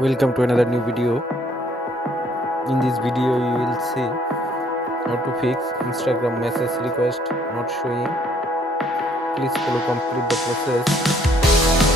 Welcome to another new video. In this video you will see how to fix Instagram message request not showing. Please follow complete the process.